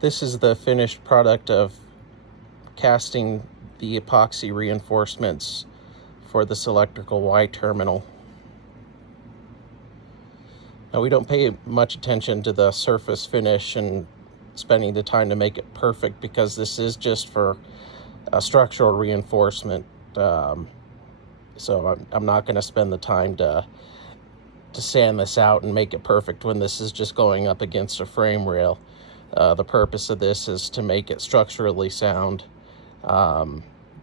This is the finished product of casting the epoxy reinforcements for this electrical Y terminal. Now, we don't pay much attention to the surface finish and spending the time to make it perfect because this is just for a structural reinforcement. So I'm not going to spend the time to sand this out and make it perfect when this is just going up against a frame rail. The purpose of this is to make it structurally sound.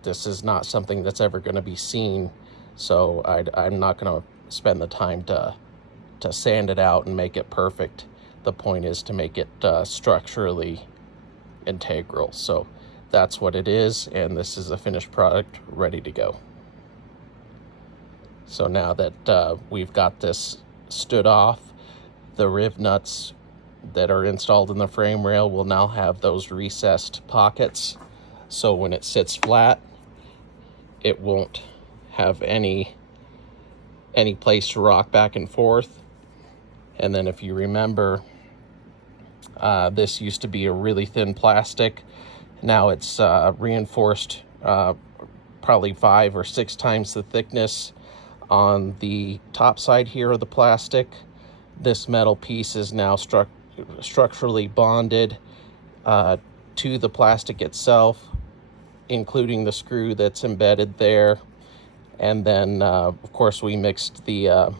This is not something that's ever going to be seen, so I'm not going to spend the time to sand it out and make it perfect. The point is to make it structurally integral. So that's what it is, and this is a finished product ready to go. So now that we've got this stood off, the riv nuts that are installed in the frame rail will now have those recessed pockets. So when it sits flat, it won't have any place to rock back and forth. And then if you remember, this used to be a really thin plastic. Now it's reinforced probably 5 or 6 times the thickness on the top side here of the plastic. This metal piece is now structurally bonded to the plastic itself, including the screw that's embedded there. And then of course we mixed the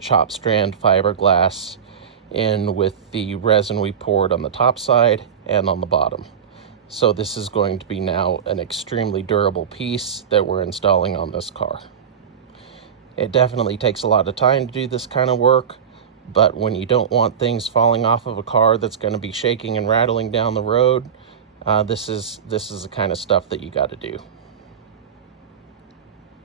chopped strand fiberglass in with the resin we poured on the top side and on the bottom. So this is going to be now an extremely durable piece that we're installing on this car. It definitely takes a lot of time to do this kind of work, but when you don't want things falling off of a car that's going to be shaking and rattling down the road, this is the kind of stuff that you got to do.